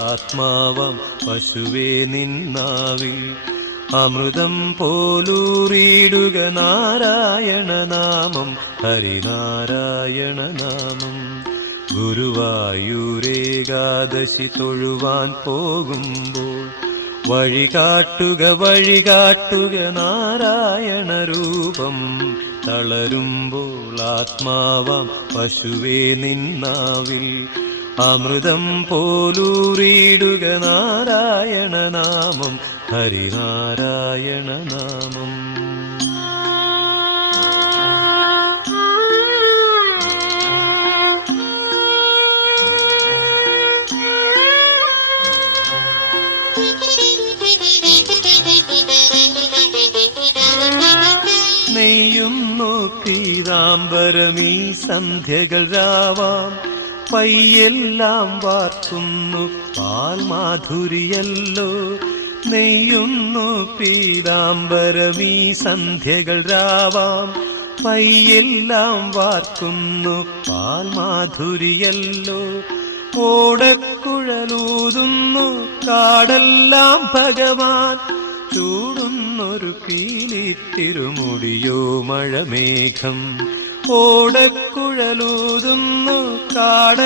ആത്മാവം പശുവേ നിന്നാവിൽ അമൃതം പോലൂറിയിടുക നാരായണ നാമം ഹരിനാരായണ നാമം. ഗുരുവായൂരേകാദശി തൊഴുവാൻ പോകുമ്പോൾ വഴികാട്ടുക വഴികാട്ടുക നാരായണ രൂപം. തളരുമ്പോൾ ആത്മാവാം പശുവേ നിന്നാവിൽ അമൃതം പോലൂറിയിടുക നാരായണ നാമം ഹരിനാരായണ നാമം. നെയ്യുന്നു പീതാംബരമീ സന്ധ്യകൾ രാവാം പയ്യെല്ലാം വാർക്കുന്നു പാൽമാധുരിയല്ലോ. നെയ്യുന്നു പീതാംബരമീ സന്ധ്യകൾ രാവാം പയ്യെല്ലാം വാർക്കുന്നു പാൽമാധുരിയല്ലോ. ഓടക്കുഴലൂതുന്നു കാടെല്ലാം ഭഗവാൻ ചൂടുന്നൊരു പീലിത്തിരുമുടിയോ മഴമേഘം. ഓടക്കുഴലൂതുന്നു കാട്